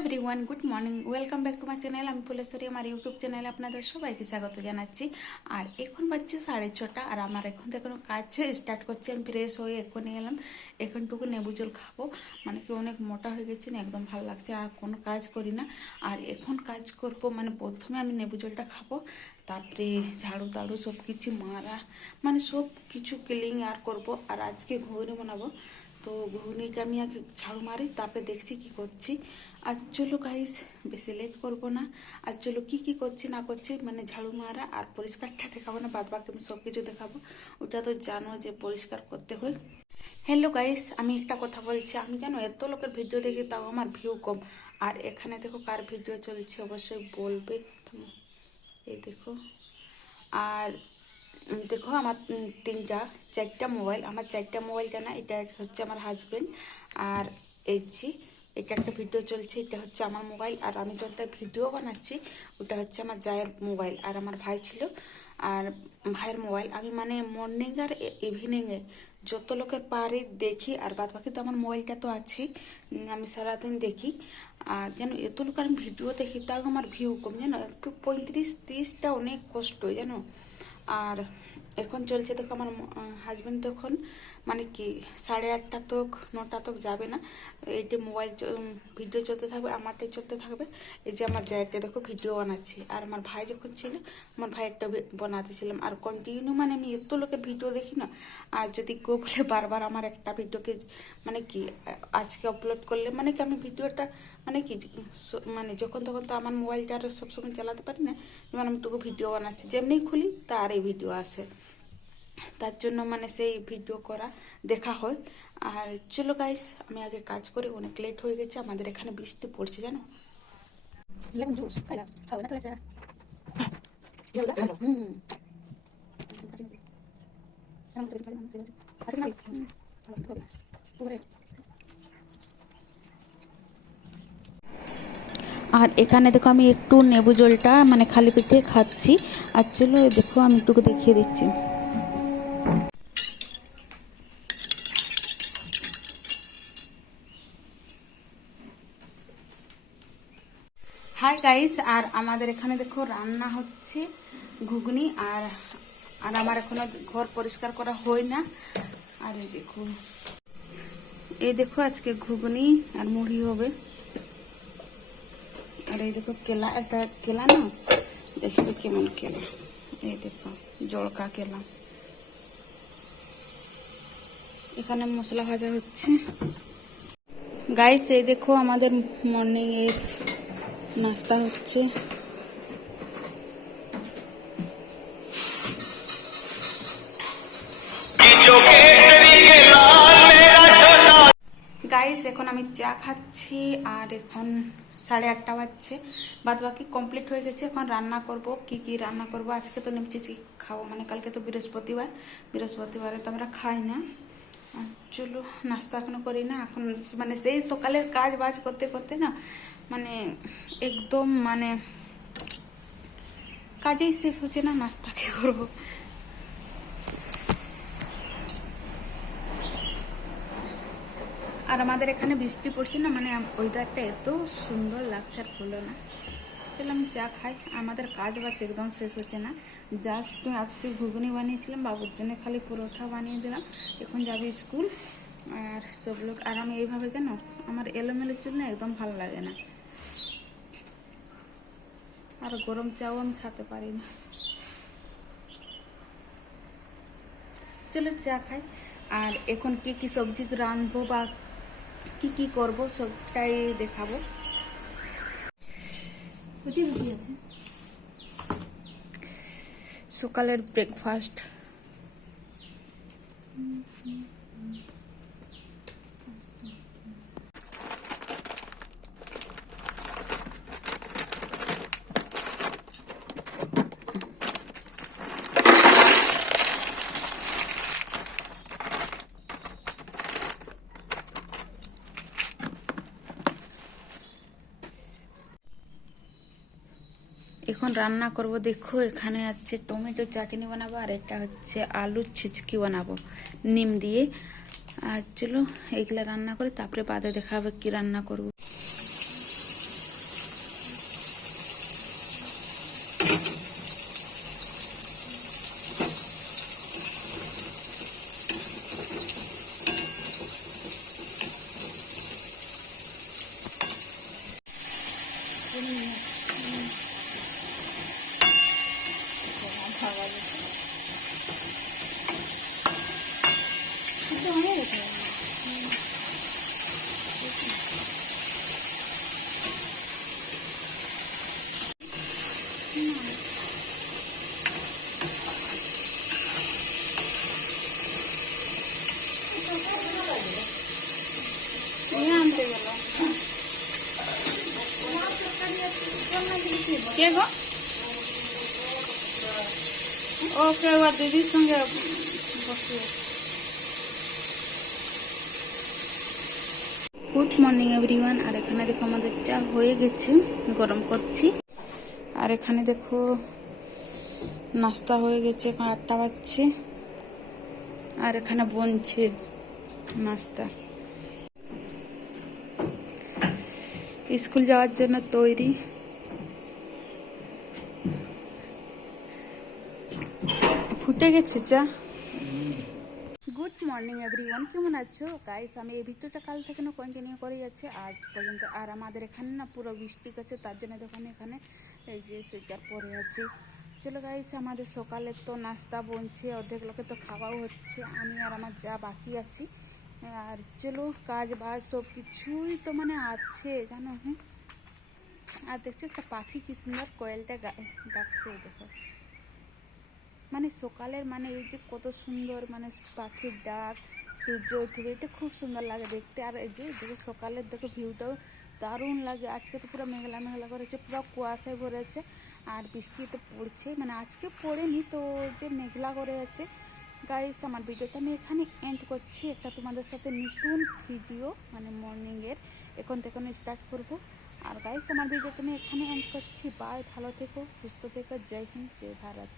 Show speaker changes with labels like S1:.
S1: Everyone good morning welcome back to my channel আমি ফুলেশ্বরী আমার YouTube চ্যানেলে আপনাদের সবাইকে স্বাগত জানাচ্ছি। আর এখন বাজছে সাড়ে ছটা, আর আমার এখন থেকে কোনো কাজ স্টার্ট করছি, আমি ফ্রেশ হয়ে এখনই এলাম। এখনটুকু নেবু জল খাব। মানে কি অনেক মোটা হয়ে গেছি, না একদম ভালো লাগছে, আর কোনো কাজ করি না। আর এখন কাজ করব মানে প্রথমে আমি নেবু জলটা খাব, তারপরে ঝাড়ু তাড়ু সব কিছু মারা মানে সব কিছু ক্লিন আর করব, আর আজকে ঘুগনি বানাবো। তো ঘুগনিকে আমি আগে ঝাড়ু মারি, তারপরে দেখছি কি করছি। আর চলো গাইস বেশি লেট করব না। আর চলো কি কি করছি না করছি মানে ঝাড়ু মারা আর পরিষ্কারটা দেখাবো না বাদ বাকি আমি সব কিছু দেখাবো। ওটা তো জানো যে পরিষ্কার করতে হয়। হ্যালো গাইস আমি একটা কথা বলছি, আমি জানো এত লোকের ভিডিও দেখি, তাও আমার ভিউ কম। আর এখানে দেখো কার ভিডিও চলছে, অবশ্যই বলবে। এই দেখো। আর দেখো আমার তিনটা, চারটা মোবাইল, আমার চারটা মোবাইলটা না, এটা হচ্ছে আমার হাজবেন্ড আর এই যে এটা একটা ভিডিও চলছে, এটা হচ্ছে আমার মোবাইল আর আমি যতটা ভিডিও বানাচ্ছি, ওটা হচ্ছে আমার জায়ের মোবাইল আর আমার ভাই ছিল। আর ভাইয়ের মোবাইল, আমি মানে মর্নিং আর ইভিনিংয়ে যত লোকের পারি দেখি আর বাদ বাকি তো আমার মোবাইলটা তো আছে আমি সারাদিন দেখি। আর যেন এত লোকের আমি ভিডিও দেখি, তাও আমার ভিউ কম। জানো একটু পঁয়ত্রিশ, তিরিশটা অনেক কষ্ট জানো? আর এখন চলছে দেখো আমার হাজবেন্ড তখন মানে কি, সাড়ে আটটা তক, নটা তক যাবে না। এইটি মোবাইল ভিডিও চলতে থাকবে আমারটাই চলতে থাকবে। এই যে আমার জায়গাটা দেখো ভিডিও বানাচ্ছি। আর আমার ভাই যখন ছিল, আমার ভাই ভাইয়েরটা বানাতেছিলাম আর কন্টিনিউ মানে আমি এত লোকের ভিডিও দেখি না। আর যদি কেউ বলে বারবার আমার একটা ভিডিওকে মানে কি আজকে আপলোড করলে মানে কি আমি ভিডিওটা মানে কি মানে যখন তখন তো আমার মোবাইলটা আর সবসময় চালাতে পারি না যেমন আমি তোকে ভিডিও বানাচ্ছি। যেমনি খুলি তার এই ভিডিও আসে। তার জন্য মানে সেই ভিডিও করা দেখা হয়। আর চলো গাইস আমি আগে কাজ করি, অনেক লেট হয়ে গেছে, আমাদের এখানে বৃষ্টি পড়ছে, জানো? হুম। আর এখানে দেখো আমি একটু নেবু জলটা মানে খালি পেটে খাচ্ছি। আর চলো দেখো আমি একটু দেখিয়ে দিচ্ছি। হাই গাইস আর আমাদের এখানে দেখো রান্না হচ্ছে ঘুগনি আর আর আমার এখনও ঘর পরিষ্কার করা হয় না। আর দেখো, এই দেখো আজকে ঘুগনি আর মুড়ি হবে। এই দেখো কেলা একটা কেলা না দেখবে কেমন কেলা এই দেখো জলকা কেলা এখানে মশলা ভাজা হচ্ছে গাইস এই দেখো আমাদের মর্নিং এর নাস্তা হচ্ছে গাইস এখন আমি চা খাচ্ছি আর এখন সাড়ে আটটা বাজছে। বাদ বাকি কমপ্লিট হয়ে গেছে। এখন রান্না করব। কি কি রান্না করব? আজকে তো নেমছি খাব। মানে কালকে তো বৃহস্পতিবার। বৃহস্পতিবারে তো আমরা খাই না। চলো, নাস্তা এখনও করি না। এখন মানে সেই সকালের কাজ বাজ করতে করতে না মানে একদম মানে কাজেই শেষ হচ্ছে না। নাস্তা করব। আর আমাদের এখানে বৃষ্টি পড়ছে না মানে ওয়েদারটা এত সুন্দর লাগছে আর না। চলো আমি চা খাই, আমাদের কাজ বাজ একদম শেষ হচ্ছে না। জাস্ট আজকে ঘুগনি বানিয়েছিলাম, বাবুর জন্য খালি পরোটা বানিয়ে দিলাম। এখন যাবে স্কুল, আর সব লোক, আর আমি এইভাবে জানো, আমার এলোমেলো চুল না একদম ভালো লাগে না। আর গরম চাও আমি খেতে পারি না। চলো চা খাই, আর এখন কি কি সবজি রাঁধবো বা কি কি করব সবটাই দেখাবো। সকালের ব্রেকফাস্ট এখন রান্না করব দেখো, এখানে আছে টমেটো চাটনি বানাবো আর এটা হচ্ছে আলুর ছিচকি বানাবো, নিম দিয়ে আর চলো, এইগুলা রান্না করে তারপরে বাদে দেখা হবে রান্না করব Thank you. কে গো? ওকে এবার দিদির সঙ্গে গুড মর্নিং এভরিওয়ান আর এখানে দেখো আমাদের চা হয়ে গেছে। গরম করছি। আর এখানে দেখো নাস্তা হয়ে গেছে। এখন আটটা বাজছে। আর এখানে বনছে নাস্তা। স্কুল যাওয়ার জন্য তৈরি। ফুটে গেছে চা গুড মর্নিং এভরিওয়ান কেমন আছো? গাইস আমি এই ভিডিওটা কাল থেকে না কন্টিনিউ করে যাচ্ছি। আজ পর্যন্ত আর আমাদের এখানে না পুরো বৃষ্টি আছে তার জন্য দেখুন এখানে এই যে সোয়েটার পরে আছি। চলো গাইস আমাদের সকালে তো নাস্তা বনছে, অর্ধেক লোকে তো খাওয়াও হচ্ছে। আমি আর আমার যা বাকি আছি। আর চলো কাজ বাজ সব কিছুই তো মানে আছে, জানো? হ্যাঁ আর দেখছ একটা পাখি কি সুন্দর কোয়েলটা ডাকছে, দেখো। মানে সকালের মানে এই যে কত সুন্দর মানে পাখির ডাক, সূর্য উঠবে, এটা খুব সুন্দর লাগে দেখতে। আর এই যে দেখো সকালের দেখো ভিউটাও দারুণ লাগে। আজকে তো পুরো মেঘলা মেঘলা করেছে, পুরো কুয়াশায় ভরেছে। আর বৃষ্টি তো পড়ছে। মানে আজকে পড়েনি তো, যে মেঘলা করে আছে গাইস আমার ভিডিওটা আমি এখানে এন্ড করছি। একটা তোমাদের সাথে নতুন ভিডিও মানে মর্নিংয়ের এখন থেকে আমি স্টার্ট করব। আর গাইস আমার ভিডিওটা আমি এখানে এন্ড করছি। বাই ভালো থেকো, সুস্থ থেকো। জয় হিন্দ, জয় ভারত।